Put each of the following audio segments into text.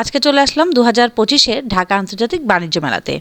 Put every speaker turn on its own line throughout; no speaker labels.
আজকে চলে আসলাম দু হাজার পঁচিশে ঢাকা আন্তর্জাতিক বাণিজ্য মেলাতে।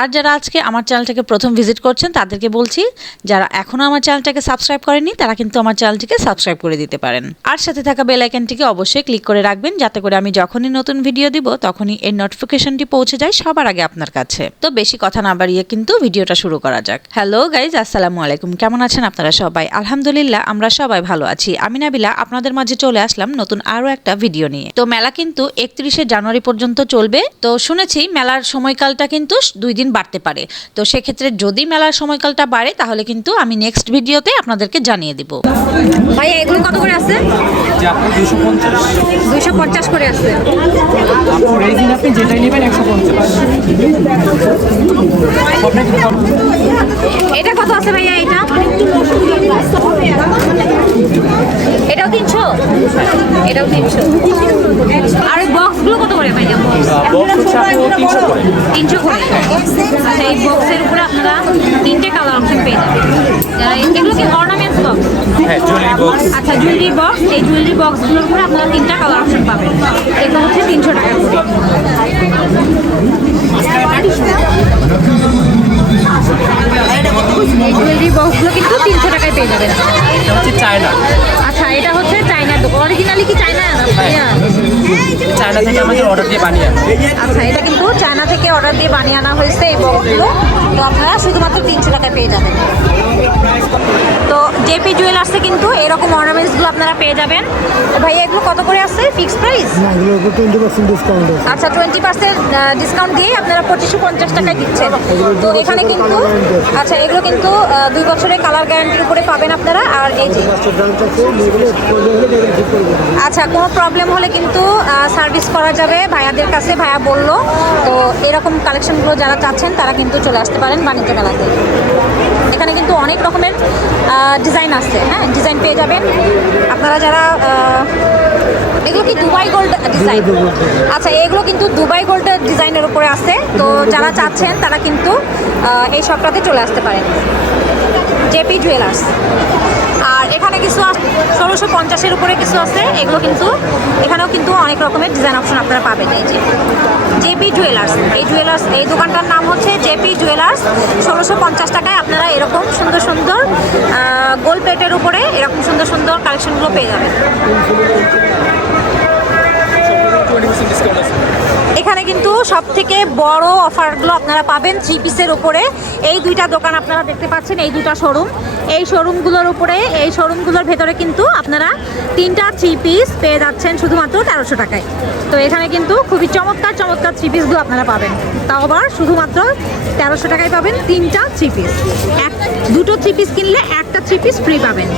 আর যারা আজকে আমার চ্যানেলটাকে প্রথম ভিজিট করছেন, তাদেরকে বলছি, যারা এখনও আমার চ্যানেলটাকে সাবস্ক্রাইব করেনি তারা কিন্তু আমার চ্যানেলটিকে সাবস্ক্রাইব করে দিতে পারেন। আর সাথে থাকা বেল আইকনটিকে অবশ্যই ক্লিক করে রাখবেন, যাতে করে আমি যখনই নতুন ভিডিও দিব, তখনই এর নোটিফিকেশনটি পৌঁছে যায় সবার আগে আপনার কাছে। তো বেশি কথা না বাড়িয়ে কিন্তু ভিডিওটা শুরু করা যাক। হ্যালো গাইজ, আসসালামু আলাইকুম। কেমন আছেন আপনারা সবাই? আলহামদুলিল্লাহ, আমরা সবাই ভালো আছি। আমি নাবিলা, আপনাদের মাঝে চলে আসলাম নতুন আরও একটা ভিডিও নিয়ে। তো মেলা কিন্তু একত্রিশে জানুয়ারি পর্যন্ত চলবে। তো শুনেছি, মেলার সময়কালটা কিন্তু দুই দিন বাড়তে পারে। তো সেক্ষেত্রে যদি মেলার সময়কালটা বাড়ে তাহলে কিন্তু আমি নেক্সট ভিডিওতে আপনাদেরকে জানিয়ে দিব।
ভাইয়া এগুলো কত করে আছে?
যে আপনি দুশো পঞ্চাশ।
করে আছে।
আপনি যেটাই নেবেন একশো পঞ্চাশ।
এটা কত আছে ভাইয়া এটা? এটাও তিনশো? এটাও তিনশো। আর বক্সগুলো কত করে ভাইয়া?
তিনশো করে।
তিনশো করে। আচ্ছা এই বক্সের উপরে আপনারা তিনটে কালার অপশন পেয়ে যাবেন। এগুলো কি অর্নামেন্টস বক্স
হ্যাঁ জুয়েলারি বক্স
আচ্ছা জুয়েলারি বক্স এই জুয়েলারি বক্সগুলোর উপরে আপনারা তিনটা কালার অপশন পাবেন। এটা হচ্ছে তিনশো টাকা করে।
থেকে আমাদের অর্ডার দিয়ে বানিয়ে আনে।
আচ্ছা এটা কিন্তু চায়না থেকে অর্ডার দিয়ে বানিয়ে আনা হয়েছে এই বক্সগুলো তো আপনারা শুধুমাত্র তিনশো টাকায় পেয়ে যাবেন। তো জেপি জুয়েলার্সে কিন্তু এরকম অর্নামেন্টসগুলো আপনারা পেয়ে যাবেন। ভাই এগুলো কত করে আছে ফিক্স প্রাইস
ডিসকাউন্ট
আচ্ছা টোয়েন্টি পার্সেন্ট ডিসকাউন্ট দিয়ে আপনারা পঁচিশশো পঞ্চাশ টাকায় দিচ্ছেন। তো এখানে কিন্তু আচ্ছা এগুলো কিন্তু দুই বছরের কালার গ্যারান্টির উপরে পাবেন আপনারা। আর এই যে আচ্ছা কোনো প্রবলেম হলে কিন্তু সার্ভিস করা যাবে। ভাইয়াদের কাছে ভাইয়া বলল। তো এরকম কালেকশনগুলো যারা চাচ্ছেন তারা কিন্তু চলে আসতে পারেন বাণিজ্য মেলাতে। এখানে কিন্তু অনেক রকমের ডিজাইন আছে হ্যাঁ? ডিজাইন পেয়ে যাবেন। আপনারা যারা এগুলো কি দুবাই গোল্ড ডিজাইন আচ্ছা এগুলো কিন্তু দুবাই গোল্ড ডিজাইনের উপরে আছে। তো যারা চাচ্ছেন তারা কিন্তু এই সবটাতে চলে আসতে পারেন। জেপি জুয়েলার্স এখানে কিছু ষোলোশো পঞ্চাশের উপরে কিছু আছে, এগুলো কিন্তু এখানেও কিন্তু অনেক রকমের ডিজাইন অপশন আপনারা পাবেন এই যে। জেপি জুয়েলার্স এই জুয়েলার্স এই দোকানটার নাম হচ্ছে জেপি জুয়েলার্স ষোলোশো পঞ্চাশ টাকায় আপনারা এরকম সুন্দর সুন্দর গোল প্লেটের উপরে এরকম সুন্দর সুন্দর কালেকশনগুলো পেয়ে যাবেন। এখানে কিন্তু সব থেকে বড় অফারগুলো আপনারা পাবেন থ্রি পিসের উপরে। এই দুইটা দোকান আপনারা দেখতে পাচ্ছেন, এই দুইটা শোরুম এই শোরুমগুলোর উপরে, এই শোরুমগুলোর ভেতরে কিন্তু আপনারা তিনটা থ্রি পিস পেয়ে যাচ্ছেন শুধুমাত্র তেরোশো টাকায়। তো এখানে কিন্তু খুবই চমৎকার চমৎকার থ্রি পিসগুলো আপনারা পাবেন। তাও আবার শুধুমাত্র তেরোশো টাকায় পাবেন তিনটা থ্রি পিস এক, দুটো থ্রি পিস কিনলে একটা থ্রি পিস ফ্রি পাবেন।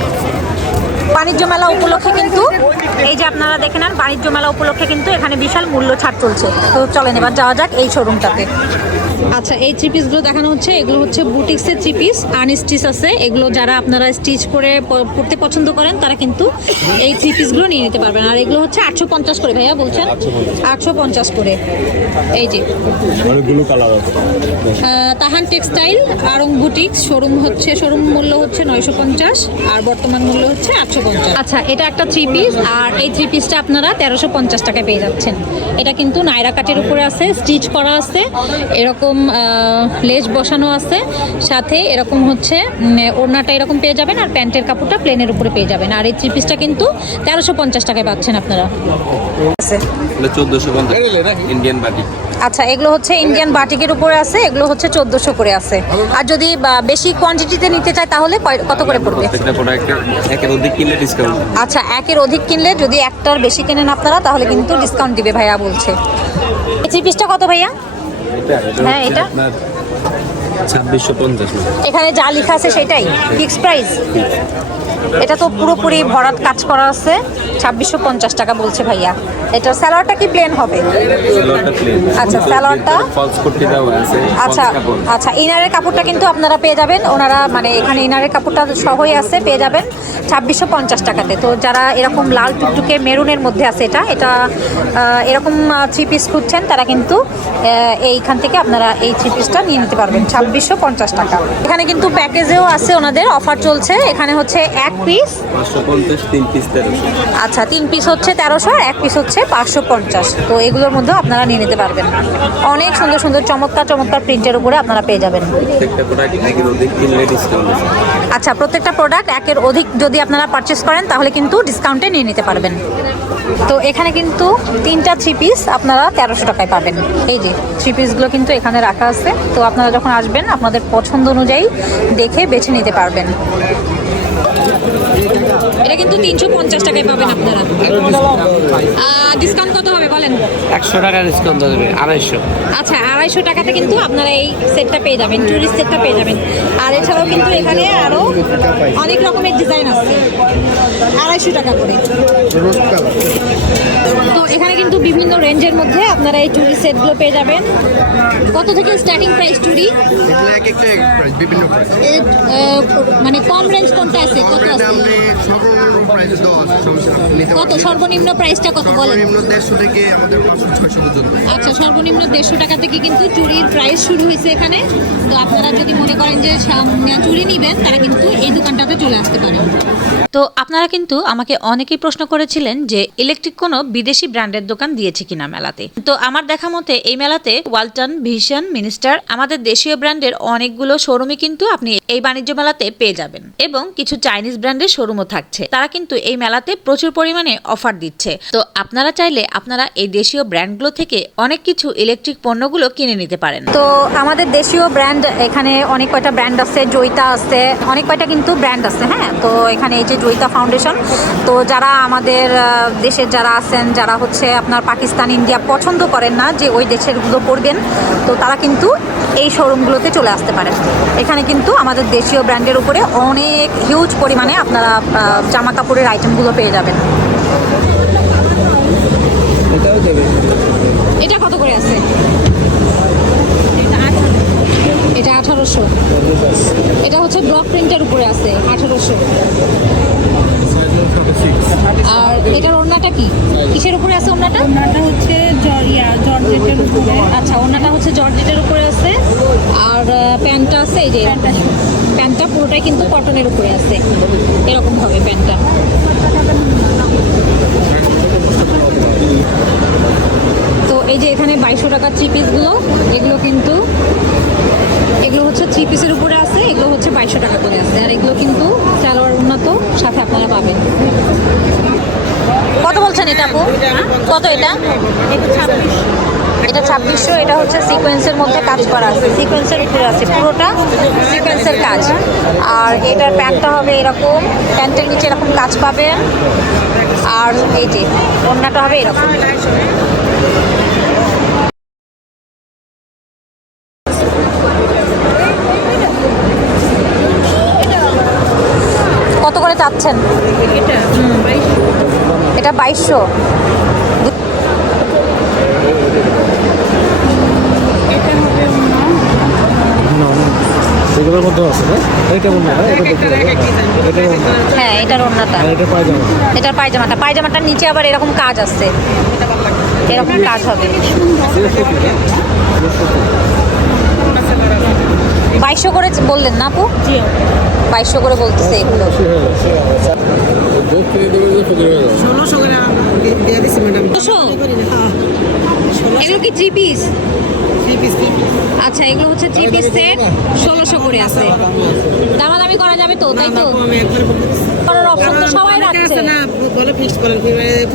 বাণিজ্য মেলা উপলক্ষে কিন্তু এই যে আপনারা দেখে নেন বাণিজ্য মেলা উপলক্ষে কিন্তু এখানে বিশাল মূল্য ছাড় চলছে। তো চলেন এবার যাওয়া যাক এই শোরুমটাতে আচ্ছা এই থ্রি পিসগুলো দেখানো হচ্ছে এগুলো হচ্ছে বুটিক্সের থ্রি পিস আনস্টিচ আছে। এগুলো যারা আপনারা স্টিচ করে পড়তে পছন্দ করেন তারা কিন্তু এই থ্রি পিসগুলো নিয়ে নিতে পারবেন। আর এগুলো হচ্ছে আটশো পঞ্চাশ করে ভাইয়া বলছেন? আটশো পঞ্চাশ করে। এই যে।
অনেকগুলো কালার
তাহান টেক্সটাইল আরং বুটিক্স শোরুম হচ্ছে শোরুম মূল্য হচ্ছে নয়শো পঞ্চাশ আর বর্তমান মূল্য হচ্ছে আটশো পঞ্চাশ আচ্ছা এটা একটা থ্রি পিস আর এই থ্রি পিসটা আপনারা তেরোশো পঞ্চাশ টাকায় পেয়ে যাচ্ছেন। এটা কিন্তু নাইরা কাটের উপরে আছে স্টিচ করা আছে এরকম লেজ বসানো আছে সাথে এরকম হচ্ছে ওড়নাটা এরকম পেয়ে যাবেন আর প্যান্টের কাপড়টা প্লেনের উপরে পেয়ে যাবেন। আর এই থ্রি পিসটা কিন্তু তেরোশো পঞ্চাশ টাকায় পাচ্ছেন আপনারা।
ইন্ডিয়ান বাটি
আচ্ছা এগুলো হচ্ছে ইন্ডিয়ান বাটিকের উপরে আছে এগুলো হচ্ছে চোদ্দোশো করে আছে। আর যদি বা, বেশি কোয়ান্টিটিতে নিতে চায় তাহলে কত করে পড়বে?
কিনলে ডিসকাউন্ট
আচ্ছা একের অধিক কিনলে যদি একটার বেশি কেনেন আপনারা তাহলে কিন্তু ডিসকাউন্ট দিবে ভাইয়া বলছে। এই থ্রি পিসটা কত ভাইয়া? হ্যাঁ, এটা?
ছাব্বিশশো পঞ্চাশ।
এখানে যা লেখা আছে সেটাই। ফিক্স প্রাইস এটা তো পুরোপুরি ভরাট কাজ করা আছে। ছাব্বিশশো পঞ্চাশ টাকা বলছে ভাইয়া। এটা স্যালোয়ারটা কি প্লেন হবে? আচ্ছা,
আছে
আচ্ছা আচ্ছা ইনারের কাপড়টা কিন্তু আপনারা পেয়ে যাবেন। ওনারা মানে এখানে ইনারের কাপড়টা সহই আছে পেয়ে যাবেন ছাব্বিশশো পঞ্চাশ টাকাতে। তো যারা এরকম লাল টুকটুকে মেরুনের মধ্যে আছে এটা এটা এরকম থ্রি পিস খুঁজছেন তারা কিন্তু এইখান থেকে আপনারা এই থ্রি পিসটা নিয়ে নিতে পারবেন ছাব্বিশশো পঞ্চাশ টাকা। এখানে কিন্তু প্যাকেজেও আছে ওনাদের অফার চলছে। এখানে হচ্ছে এক
তিন পিস
আচ্ছা তিন পিস হচ্ছে তেরোশো আর এক পিস হচ্ছে পাঁচশো পঞ্চাশ। তো এগুলোর মধ্যেও আপনারা নিয়ে নিতে পারবেন। অনেক সুন্দর সুন্দর চমৎকার চমৎকার প্রিন্টের উপরে আপনারা পেয়ে যাবেন। আচ্ছা প্রত্যেকটা প্রোডাক্ট একের অধিক যদি আপনারা পারচেস করেন তাহলে কিন্তু ডিসকাউন্টে নিয়ে নিতে পারবেন। তো এখানে কিন্তু তিনটা থ্রি পিস আপনারা তেরোশো টাকায় পাবেন। এই যে থ্রি পিসগুলো কিন্তু এখানে রাখা আছে। তো আপনারা যখন আসবেন আপনাদের পছন্দ অনুযায়ী দেখে বেছে নিতে পারবেন। এটা কিন্তু তিনশো পঞ্চাশ টাকায় পাবেন আপনারা। ডিসকাউন্ট কত হবে বলেন?
একশো টাকা ডিসকাউন্ট দেবে আড়াইশো।
আচ্ছা আড়াইশো টাকাতে কিন্তু আপনারা এই সেটটা পেয়ে যাবেন টুরিস্ট সেটটা পেয়ে যাবেন। আর এছাড়াও কিন্তু এখানে আরও অনেক রকমের ডিজাইন আছে। আড়াইশো টাকা করে। এখানে কিন্তু বিভিন্ন রেঞ্জের মধ্যে আপনারা এই চুরি সেটগুলো পেয়ে যাবেন। কত থেকে স্টার্টিং প্রাইস আহ, মানে কম রেঞ্জ কোনটা আছে? কত আছে? কত? সর্বনিম্ন প্রাইসটা কত বলেন?
সর্বনিম্ন দেড়শো থেকে আমাদের পাঁচশো ছয়শো পর্যন্ত।
আচ্ছা সর্বনিম্ন দেড়শো টাকা থেকে কিন্তু চুরির প্রাইস শুরু হয়েছে এখানে। তো আপনারা যদি মনে করেন যে সাম- চুরি নেবেন তারা কিন্তু এই দোকানটাতে চলে আসতে পারেন।
তো আপনারা কিন্তু আমাকে অনেকেই প্রশ্ন করেছিলেন যে ইলেকট্রিক কোনো বিদেশি ব্র্যান্ডের দোকান দিয়েছে কিনা মেলাতে। তো আমার দেখা মতে এই মেলাতে ওয়ালটন ভিশন মিনিস্টার আমাদের দেশীয় ব্র্যান্ডের অনেকগুলো শোরুমই কিন্তু আপনি এই বাণিজ্য মেলাতে পেয়ে যাবেন। এবং কিছু চাইনিজ ব্র্যান্ডের শোরুমও থাকছে। তারা কিন্তু এই মেলাতে প্রচুর পরিমাণে অফার দিচ্ছে। তো আপনারা চাইলে আপনারা এই দেশীয় ব্র্যান্ডগুলো থেকে অনেক কিছু ইলেকট্রিক পণ্যগুলো কিনে নিতে পারেন।
তো আমাদের দেশীয় ব্র্যান্ড, এখানে অনেক কয়টা ব্র্যান্ড আছে, জয়িতা আছে, অনেক কয়টা কিন্তু ব্র্যান্ড আছে হ্যাঁ? তো এখানে এই যে জয়িতা ফাউন্ডেশন, তো যারা আমাদের দেশের যারা আছেন, যারা হচ্ছে আপনার পাকিস্তান ইন্ডিয়া পছন্দ করেন না যে ওই দেশেরগুলো পড়বেন তো তারা কিন্তু এই শোরুমগুলোতে চলে আসতে পারেন। এখানে কিন্তু আমাদের দেশীয় ব্র্যান্ডের উপরে অনেক হিউজ পরিমাণে আপনারা জামা কাপড়ের আইটেমগুলো পেয়ে যাবেন। এটা কত করে আছে? এটা আঠারোশো। এটা হচ্ছে ব্লক প্রিন্টের উপরে আছে আঠারোশো। আর এটার ওড়নাটা কি? কিসের উপরে আছে ওড়নাটা?
ওনাটা হচ্ছে জর্জেটের উপরে।
আচ্ছা ওড়নাটা হচ্ছে জর্জেটের উপরে আছে। আর প্যান্টটা আছে এই যে? প্যান্টটা পুরোটাই কিন্তু কটনের উপরে আছে। এরকম হবে প্যান্টটা। তো এই যে এখানে বাইশশো টাকার থ্রি পিসগুলো এগুলো কিন্তু এগুলো হচ্ছে থ্রি পিসের উপরে আছে, এগুলো হচ্ছে বাইশশো টাকা করে আছে। আর এগুলো কিন্তু সালোয়ার উন্নত, সাথে আপনারা পাবেন। কত বলছেন এটা আপু? কত এটা? এটা ছাব্বিশশো, এটা হচ্ছে সিকোয়েন্সের মধ্যে কাজ করা আছে। সিকোয়েন্সের উপরে আছে পুরোটা সিকোয়েন্সের কাজ। আর এটার প্যান্টটা হবে এরকম, প্যান্টের নিচে এরকম কাজ পাবেন। আর এই যে, ওড়নাটা হবে এরকম। চাচ্ছেন এটা বাইশশো।
এগুলোর মধ্যে আছে না এইটা মনে এটা দেখতে এটা হ্যাঁ
এটার ওড়নাটা।
এটা পায়জামা।
এটার পায়জামাটা। পায়জামাটার নিচে আবার এরকম কাজ আছে। এরকম কাজ হবে। বাইশশো করে বললেন না আপু? বাইশশো করে বলতেছে এগুলো। এগুলো কি থ্রি পিস আচ্ছা এগুলো হচ্ছে থ্রি পিস সেট ষোলোশো করে আছে। দামাদামি করা। যাবে তো তাই তো? করার অপশন তো সবাই রাখছে।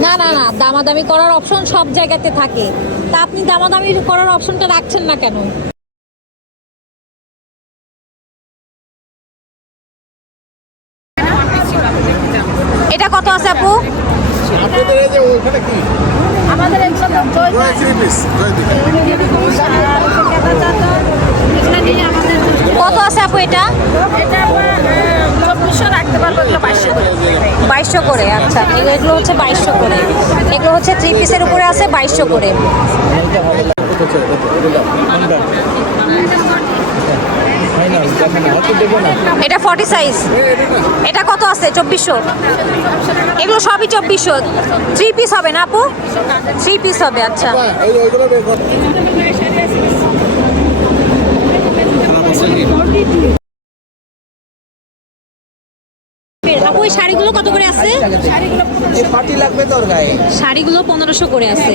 না না না দামাদামি করার অপশন সব জায়গাতে থাকে। তা আপনি দামাদামি করার অপশনটা রাখছেন না কেন? কত আছে আপু আপনাদের এই যে আমাদের এগুলো তো কত আছে আপু এটা বাইশশো বাইশশো করে আচ্ছা এগুলো এগুলো হচ্ছে বাইশশো করে এগুলো হচ্ছে থ্রি পিসের উপরে আছে বাইশশো করে
ফাইনাল দেখেন হাতে দেবো না
এটা ফর্টি সাইজ এটা কত আছে? চব্বিশশো। এগুলো সবই চব্বিশশো। থ্রি পিস হবে না আপু? থ্রি পিস হবে আচ্ছা। আপু এই শাড়িগুলো কত করে আছে? শাড়িগুলো পনেরোশো করে আছে।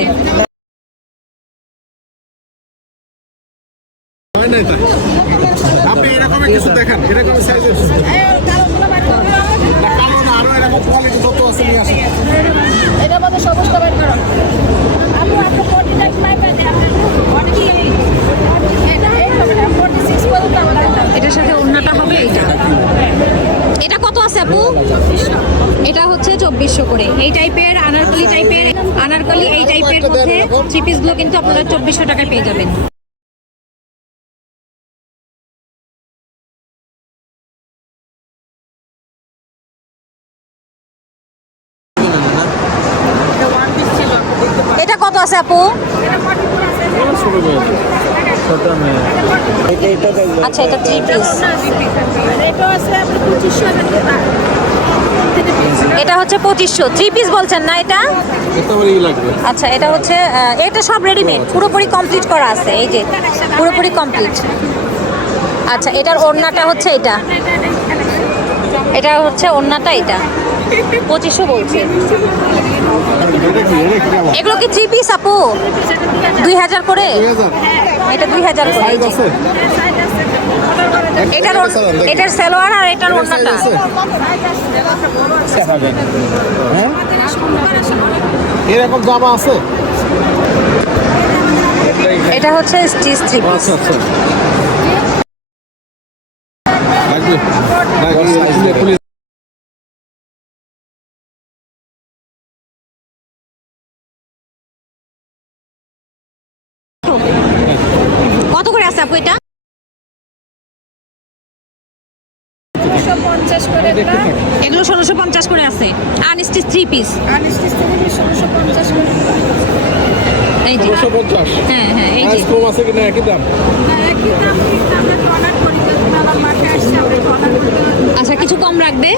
আপনি এরকম কিছু দেখেন এরকম সাইজের
এটা সবুজ আমি ফোর্টি নাইন
এটার সাথে অন্যটা হবে এটা এটা কত আছে আপু? এটা হচ্ছে চব্বিশশো করে। এই টাইপের আনারকলি টাইপের আনারকলি এই টাইপের মধ্যে থ্রি পিসগুলো কিন্তু আপনারা চব্বিশশো টাকায় পেয়ে যাবেন। আছে আপু? আচ্ছা এটা থ্রি পিস
এটা
হচ্ছে পঁচিশশো। থ্রি পিস বলছেন না এটা? আচ্ছা এটা হচ্ছে এটা সব রেডিমেড পুরোপুরি কমপ্লিট করা আছে, এই যে, পুরোপুরি কমপ্লিট আচ্ছা এটার ওড়নাটা হচ্ছে এটা। এটা হচ্ছে ওড়নাটা এটা। পঁচিশশো বলছে। এগুলো কি থ্রি পিস আপু? দুই হাজার করে? এটা দুই হাজার করে। এটার এটার সালোয়ার আর এটার ওড়নাটা?
হ্যাঁ? এরকম জামা আছে?
এটা হচ্ছে স্টিচ থ্রি পিস
আচ্ছা আচ্ছা।
একটা।
এগুলো ষোলোশো পঞ্চাশ করে আছে। আনস্টিচ থ্রি পিস
আনস্টিচ থেকে ষোলোশো পঞ্চাশ করে
এই যে। হ্যাঁ হ্যাঁ এই যে।
কম আছে কিনা একই দাম?
করি
আচ্ছা কিছু কম রাখবে?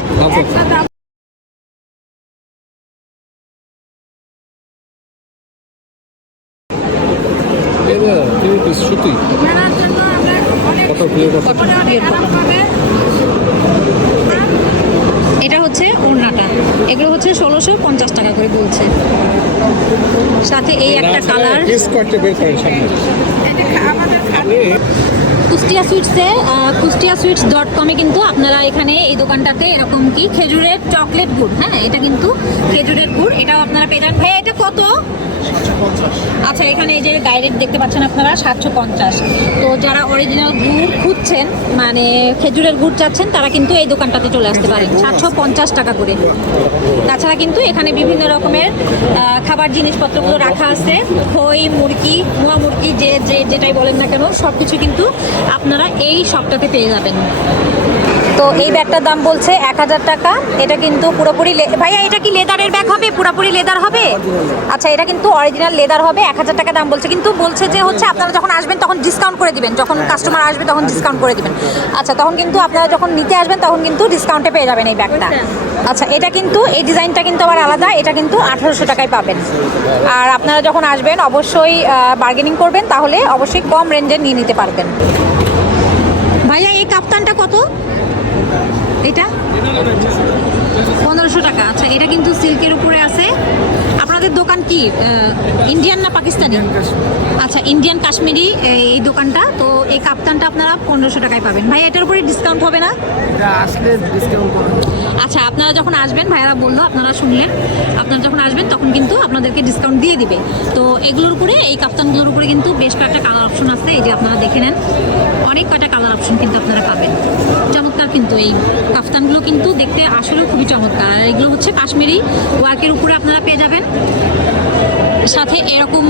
কত
এটা হচ্ছে ওড়নাটা। এগুলো হচ্ছে ষোলোশো পঞ্চাশ টাকা করে বলছে। সাথে এই একটা কালার। কুষ্টিয়া সুইটসে কুষ্টিয়া সুইটস ডট কমে কিন্তু আপনারা এখানে এই দোকানটাতে এরকম কি খেজুরের চকলেট গুড় হ্যাঁ এটা কিন্তু খেজুরের গুড় এটাও আপনারা পেয়ে যান ভাই এটা কত? আচ্ছা এখানে এই যে ডাইরেক্ট দেখতে পাচ্ছেন আপনারা সাতশো পঞ্চাশ। তো যারা অরিজিনাল গুড় খুঁজছেন মানে খেজুরের গুড় চাচ্ছেন তারা কিন্তু এই দোকানটাতে চলে আসতে পারেন সাতশো পঞ্চাশ টাকা করে। তাছাড়া কিন্তু এখানে বিভিন্ন রকমের খাবার জিনিসপত্রগুলো রাখা আছে খই মুরগি মোয়া মুরগি যে যে যেটাই বলেন না কেন সব কিছু কিন্তু আপনারা এই শপটাতে পেয়ে যাবেন। তো এই ব্যাগটার দাম বলছে এক হাজার টাকা। এটা কিন্তু পুরোপুরি ভাইয়া এটা কি লেদারের ব্যাগ হবে? পুরোপুরি লেদার হবে? আচ্ছা এটা কিন্তু অরিজিনাল লেদার হবে এক হাজার টাকা দাম বলছে। কিন্তু বলছে যে হচ্ছে আপনারা যখন আসবেন তখন ডিসকাউন্ট করে দিবেন। যখন কাস্টমার আসবে তখন ডিসকাউন্ট করে দিবেন। আচ্ছা তখন কিন্তু আপনারা যখন নিতে আসবেন তখন কিন্তু ডিসকাউন্টে পেয়ে যাবেন এই ব্যাগটা। আচ্ছা। এটা কিন্তু এই ডিজাইনটা কিন্তু আবার আলাদা। এটা কিন্তু আঠারোশো টাকায় পাবেন। আর আপনারা যখন আসবেন অবশ্যই বার্গেনিং করবেন তাহলে অবশ্যই কম রেঞ্জে নিয়ে নিতে পারবেন। কাপ্তানটা কত? এটা? পনেরোশো টাকা। আচ্ছা এটা কিন্তু সিল্কের উপরে আছে। আপনাদের দোকান কি? ইন্ডিয়ান না পাকিস্তানি? আচ্ছা ইন্ডিয়ান কাশ্মীরি এই দোকানটা। তো এই কাপ্তানটা আপনারা পনেরোশো টাকায় পাবেন। ভাই এটার উপরে ডিসকাউন্ট হবে না?
আসলে ডিসকাউন্ট
আচ্ছা আপনারা যখন আসবেন, ভাইয়ারা বলল, আপনারা শুনলেন, আপনারা যখন আসবেন, তখন কিন্তু আপনাদেরকে ডিসকাউন্ট দিয়ে দিবে। তো এগুলোর উপরে, এই কাপ্তানগুলোর উপরে কিন্তু বেশ কয়েকটা কালার অপশন আছে, এই যে আপনারা দেখে নেন। অনেক কয়টা কালার অপশন কিন্তু আপনারা পাবেন। চমৎকার কিন্তু এই কাপ্তানগুলো কিন্তু দেখতে আসলেও খুবই চমৎকার। আর এগুলো হচ্ছে কাশ্মীরি ওয়ার্কের উপরে আপনারা পেয়ে যাবেন। সাথে এরকম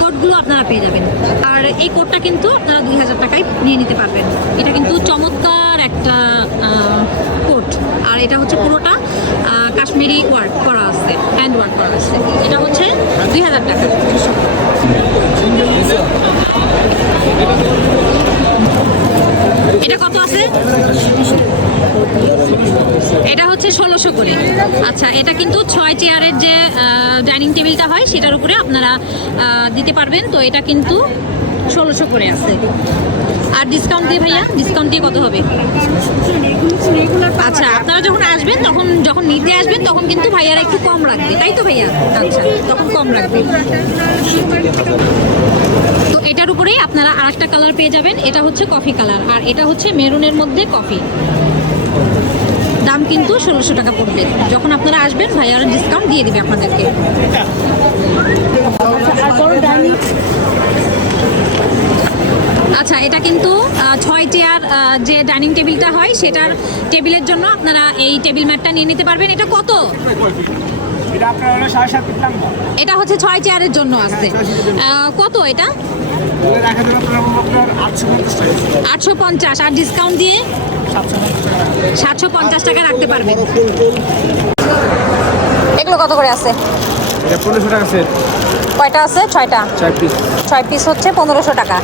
কোডগুলো আপনারা পেয়ে যাবেন। আর এই কোডটা কিন্তু আপনারা দুই হাজার টাকায় নিয়ে নিতে পারবেন। এটা কিন্তু চমৎকার একটা কোট আর এটা হচ্ছে পুরোটা কাশ্মীরি ওয়ার্ক করা আছে, হ্যান্ড ওয়ার্ক করা আছে। এটা হচ্ছে দুই হাজার টাকা। এটা কত আছে? এটা হচ্ছে ষোলোশো করে আচ্ছা এটা কিন্তু ছয় চেয়ারের যে ডাইনিং টেবিলটা হয়, সেটার উপরে আপনারা দিতে পারবেন। তো এটা কিন্তু ষোলোশো করে আছে। আর ডিসকাউন্ট দিয়ে ভাইয়া ডিসকাউন্ট দিয়ে কত হবে? আচ্ছা আপনারা যখন আসবেন, তখন যখন নিতে আসবেন, তখন কিন্তু ভাইয়ারা একটু কম রাখবে। তাই তো ভাইয়া? আচ্ছা তখন কম রাখবে। এটার উপরেই আপনারা আরেকটা কালার পেয়ে যাবেন। এটা হচ্ছে কফি কালার আর এটা হচ্ছে মেরুনের মধ্যে কফি। দাম কিন্তু ষোলোশো টাকা পড়বে। যখন আপনারা আসবেন ভাইয়ারা ডিসকাউন্ট দিয়ে দিবে আপনাদেরকে। আচ্ছা এটা কিন্তু ছয় চেয়ার যে ডাইনিং টেবিলটা হয় সেটার টেবিলের জন্য আপনারা এই টেবিল ম্যাটটা নিয়ে নিতে পারবেন। এটা কত?
এটা
হচ্ছে ছয় চেয়ারের জন্য আছে। কত এটা?
আটশো পঞ্চাশ
আর ডিসকাউন্ট দিয়ে সাতশো পঞ্চাশ টাকা রাখতে পারবেন। এগুলো কত করে আছে?
এটা পনেরোশো টাকা সেট
কয়টা আছে? ছয়টা।
চার পিস
ছয় পিস হচ্ছে পনেরোশো টাকা।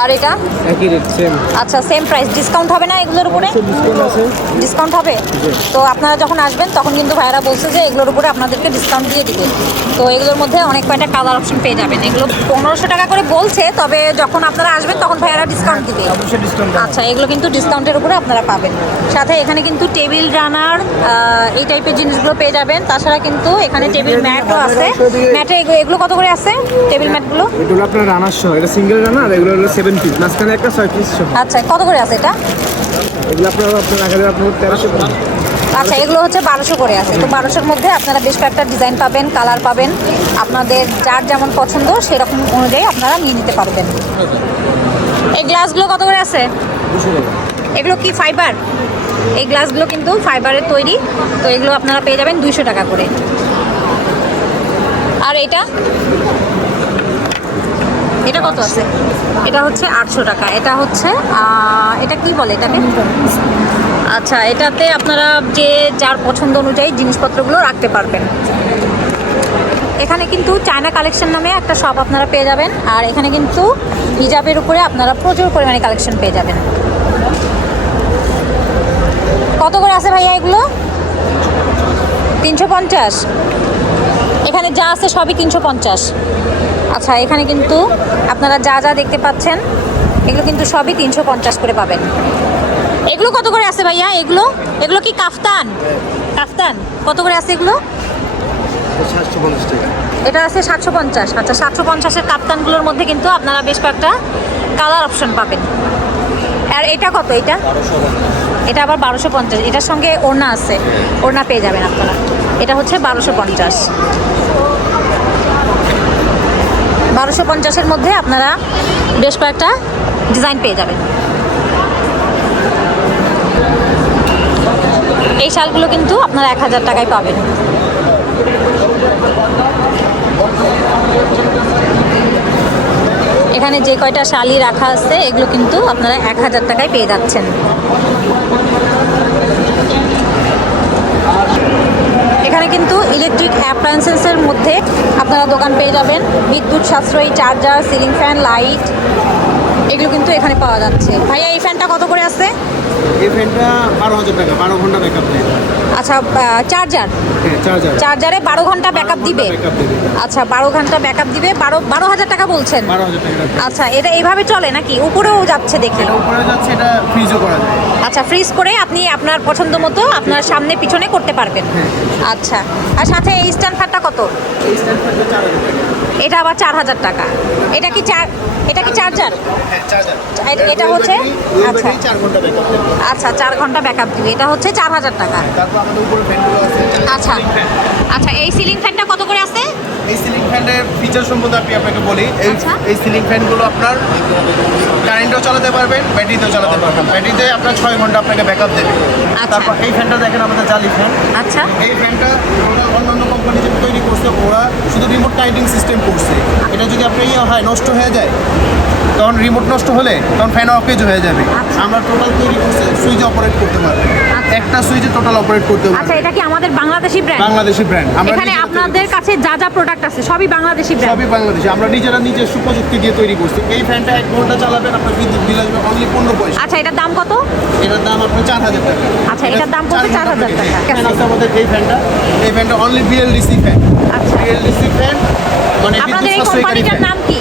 আর এটা?
একই রেট সেম
আচ্ছা সেম প্রাইস ডিসকাউন্ট হবে না এগুলোর উপরে?
ডিসকাউন্ট আছে।
ডিসকাউন্ট হবে? তো আপনারা যখন আসবেন তখন কিন্তু ভাইয়ারা বলছে যে এগুলোর উপরে আপনাদেরকে ডিসকাউন্ট দিয়ে দিবে। তো এগুলোর মধ্যে অনেক কয়টা কালার অপশন পেয়ে যাবেন। এগুলো পনেরোশো টাকা করে বলছে তবে যখন আপনারা আসবেন তখন ভাইয়ারা ডিসকাউন্ট দিবে।
অবশ্যই ডিসকাউন্ট
আচ্ছা এগুলো কিন্তু ডিসকাউন্টের উপরে আপনারা পাবেন। সাথে এখানে কিন্তু টেবিল রানার এই টাইপের জিনিসগুলো পেয়ে যাবেন। তাছাড়া কিন্তু এখানে টেবিল ম্যাটও আছে। ম্যাটে এগুলো কত করে আছে টেবিল ম্যাটগুলো
এটা হলো আপনার রানার সহ এটা সিঙ্গেল রানার এগুলো হলো সেভেন পিস মাঝখানে একটা ছয় পিস সহ।
আচ্ছা কত করে আছে এটা?
এগুলো আপনার আপনার যাবে আপনার তেরোশো
আচ্ছা এগুলো হচ্ছে বারোশো করে আছে। তো বারোশোর মধ্যে আপনারা বেশ কয়েকটা ডিজাইন পাবেন কালার পাবেন। আপনাদের যার যেমন পছন্দ সেরকম অনুযায়ী আপনারা নিয়ে নিতে পারবেন। এই গ্লাসগুলো কত করে আছে? এগুলো কি ফাইবার এই গ্লাসগুলো কিন্তু ফাইবারের তৈরি, তো এগুলো আপনারা পেয়ে যাবেন দুইশো টাকা করে। আর এটা? এটা কত আছে? এটা হচ্ছে আটশো টাকা। এটা হচ্ছে এটা কি বলে এটাকে? আচ্ছা এটাতে আপনারা যে যার পছন্দ অনুযায়ী জিনিসপত্রগুলো রাখতে পারবেন। এখানে কিন্তু চায়না কালেকশন নামে একটা শপ আপনারা পেয়ে যাবেন, আর এখানে কিন্তু হিজাবের উপরে আপনারা প্রচুর পরিমাণে কালেকশন পেয়ে যাবেন। কত করে আছে ভাইয়া এগুলো? তিনশো পঞ্চাশ। এখানে যা আছে সবই তিনশো পঞ্চাশ। আচ্ছা এখানে কিন্তু আপনারা যা যা দেখতে পাচ্ছেন এগুলো কিন্তু সবই তিনশো পঞ্চাশ করে পাবেন। এগুলো কত করে আছে ভাইয়া এগুলো? এগুলো কি কাফতান? কাফতান। কত করে আছে এগুলো? এটা আছে সাতশো পঞ্চাশ। আচ্ছা সাতশো পঞ্চাশের কাপ্তানগুলোর মধ্যে কিন্তু আপনারা বেশ কয়েকটা কালার অপশন পাবেন। আর এটা কত এটা? এটা আবার বারোশো পঞ্চাশ, এটার সঙ্গে ওড়না আছে, ওড়না পেয়ে যাবেন আপনারা। এটা হচ্ছে বারোশো পঞ্চাশ। বারোশো পঞ্চাশের মধ্যে আপনারা বেশ কয়েকটা ডিজাইন পেয়ে যাবেন। এই শালগুলো কিন্তু আপনারা এক হাজার টাকায় পাবেন। এখানে যে কয়টা শালি রাখা আছে, এগুলো কিন্তু আপনারা এক হাজার টাকায় পেয়ে যাচ্ছেন। এখানে কিন্তু ইলেকট্রিক অ্যাপ্লায়েন্সেসের মধ্যে আপনারা দোকান পেয়ে যাবেন। বিদ্যুৎ সাশ্রয়ী চার্জার সিলিং ফ্যান লাইট এগুলো কিন্তু এখানে পাওয়া যাচ্ছে। ভাইয়া, এই ফ্যানটা কত করে আছে
এই ফ্যানটা বারো হাজার টাকা, বারো ঘণ্টা ব্যাকআপ
আচ্ছা চার্জার
হ্যাঁ চার্জার
চার্জারে বারো ঘণ্টা ব্যাকআপ দিবে। আচ্ছা বারো ঘণ্টা ব্যাকআপ দিবে। বারো বারো হাজার টাকা বলছেন। আচ্ছা এটা এইভাবে চলে নাকি? উপরেও যাচ্ছে দেখি।
উপরে যাচ্ছে এটা ফ্রিজও করা যায়।
আচ্ছা ফ্রিজ করে আপনি আপনার পছন্দ মতো আপনার সামনে পিছনে করতে পারবেন। আচ্ছা আর সাথে এই স্ট্যান্ড ফ্যানটা কত?
এই স্ট্যান্ড ফ্যানটা চার হাজার টাকা।
এটা আবার চার হাজার টাকা। এটা কি চার এটা কি চার্জার?
হ্যাঁ
এটা- এটা হচ্ছে আচ্ছা।
চার ঘণ্টা ব্যাক আপ
আচ্ছা চার ঘণ্টা ব্যাকআপ দিবে। এটা হচ্ছে চার হাজার টাকা।
আছে।
আচ্ছা। আচ্ছা এই সিলিং ফ্যানটা কত করে আছে
এই সিলিং ফ্যানের ফিচার সম্বন্ধে আমি আপনাকে বলি এই
আচ্ছা।
এই সিলিং ফ্যানগুলো আপনার কারেন্টও চালাতে পারবেন ব্যাটারিতেও চালাতে পারবেন। ব্যাটারিতে আপনার ছয় ঘণ্টা আপনাকে ব্যাকআপ দেবে।
আচ্ছা।
তারপর এই ফ্যানটা দেখেন আমাদের জালি ফ্যান
আচ্ছা।
এই ফ্যানটা ওরা অন্যান্য কোম্পানি যে তৈরি করছে ওরা শুধু রিমোট টাইটিং সিস্টেম করছে। এটা যদি আপনার ইয়ে হয় নষ্ট হয়ে যায় তখন রিমোট নষ্ট হলে তখন ফ্যান অকেজ হয়ে যাবে।
আচ্ছা।
আমরা টোটাল তৈরি করছে সুইচ অপারেট করতে পারবে। একটা সুইচে টোটাল অপারেট করতে
হবে
আচ্ছা
এটা কি আমাদের বাংলাদেশি ব্র্যান্ড
বাংলাদেশি ব্র্যান্ড আমরা
এখানে আপনাদের কাছে যা যা প্রোডাক্ট আছে সবই বাংলাদেশি ব্র্যান্ড
সবই বাংলাদেশি। আমরা নিজেরা নিজস্ব প্রযুক্তি দিয়ে তৈরি করছি। এই ফ্যানটা এক ঘণ্টা চালাবেন আপনার বিদ্যুৎ বিল আসবে অনলি পনেরো পয়সা।
আচ্ছা এটার দাম কত?
এটার দাম আপনার চার হাজার টাকা।
আচ্ছা, এটার দাম পড়বে 4,000 টাকা।
ফ্যান আছে আমাদের এই ফ্যানটা এই ফ্যানটা অনলি বিএলডিসি ফ্যান
আচ্ছা।
বিএলডিসি ফ্যান মানে
আপনাদের এই কোম্পানিটার নাম কি?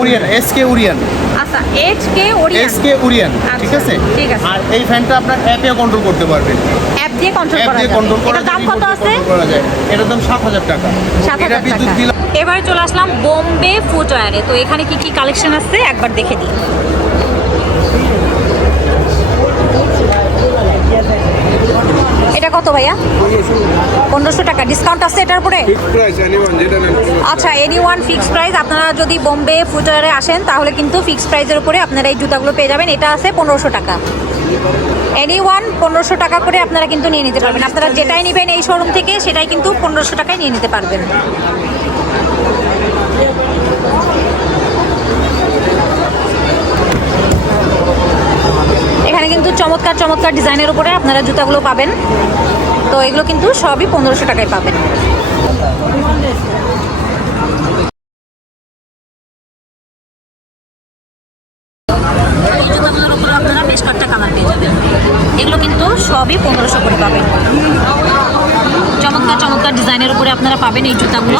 উরিয়ান এসকে উরিয়ান।
আচ্ছা এইচ কে
উরিয়ান। ঠিক
আচ্ছা,
আছে?
ঠিক আছে।
আর এই ফ্যানটা আপনার অ্যাপে কন্ট্রোল করতে পারবেন।
অ্যাপ দিয়ে কন্ট্রোল করা
কন্ট্রোল করা
দাম কত আছে?
করা যায় এটার দাম সাত হাজার টাকা। বিদ্যুৎ
টাকা।
বিল
এবারে চলে আসলাম বোম্বে ফুটওয়্যারে তো এখানে কি কি কালেকশন আছে? একবার দেখে দিই। এটা কত ভাইয়া? পনেরোশো টাকা। ডিসকাউন্ট আছে এটার উপরে? আচ্ছা এনি ওয়ান ফিক্সড প্রাইস আপনারা যদি বোম্বে ফুটারে আসেন তাহলে কিন্তু ফিক্সড প্রাইসের উপরে আপনারা এই জুতাগুলো পেয়ে যাবেন। এটা আছে পনেরোশো টাকা। এনি ওয়ান পনেরোশো টাকা করে আপনারা কিন্তু নিয়ে নিতে পারবেন। আপনারা যেটাই নেবেন এই শোরুম থেকে সেটাই কিন্তু পনেরোশো টাকায় নিয়ে নিতে পারবেন। চমৎকার চমৎকার ডিজাইনের উপরে আপনারা জুতাগুলো পাবেন। তো এগুলো কিন্তু সবই পনেরোশো টাকায় পাবেন। এগুলো কিন্তু সবই পনেরোশো করে পাবেন। চমৎকার চমৎকার ডিজাইনের উপরে আপনারা পাবেন এই জুতাগুলো।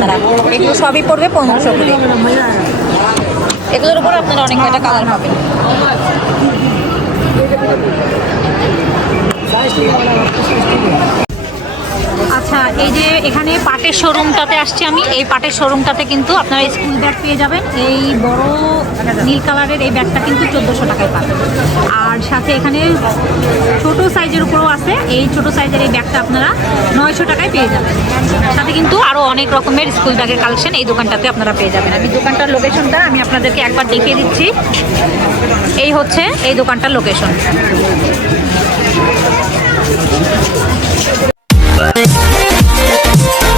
আপনারা। এগুলো সবই পড়বে পনেরোশো করে। এগুলোর উপর আপনারা অনেক কয়টা কালার পাবেন আচ্ছা এই যে এখানে পাটের শোরুমটাতে আসছি আমি। এই পাটের শোরুমটাতে কিন্তু আপনারা স্কুল ব্যাগ পেয়ে যাবেন। এই বড় নীল কালারের এই ব্যাগটা কিন্তু চোদ্দোশো টাকায় পাবেন। আর সাথে এখানে ছোট সাইজের উপরেও আছে। এই ছোট সাইজের এই ব্যাগটা আপনারা নয়শো টাকায় পেয়ে যাবেন। সাথে কিন্তু আরও অনেক রকমের স্কুল ব্যাগের কালেকশন এই দোকানটাতে আপনারা পেয়ে যাবেন। আমি দোকানটার লোকেশনটা আমি আপনাদেরকে একবার দেখিয়ে দিচ্ছি। এই হচ্ছে এই দোকানটার লোকেশন.
Thank you.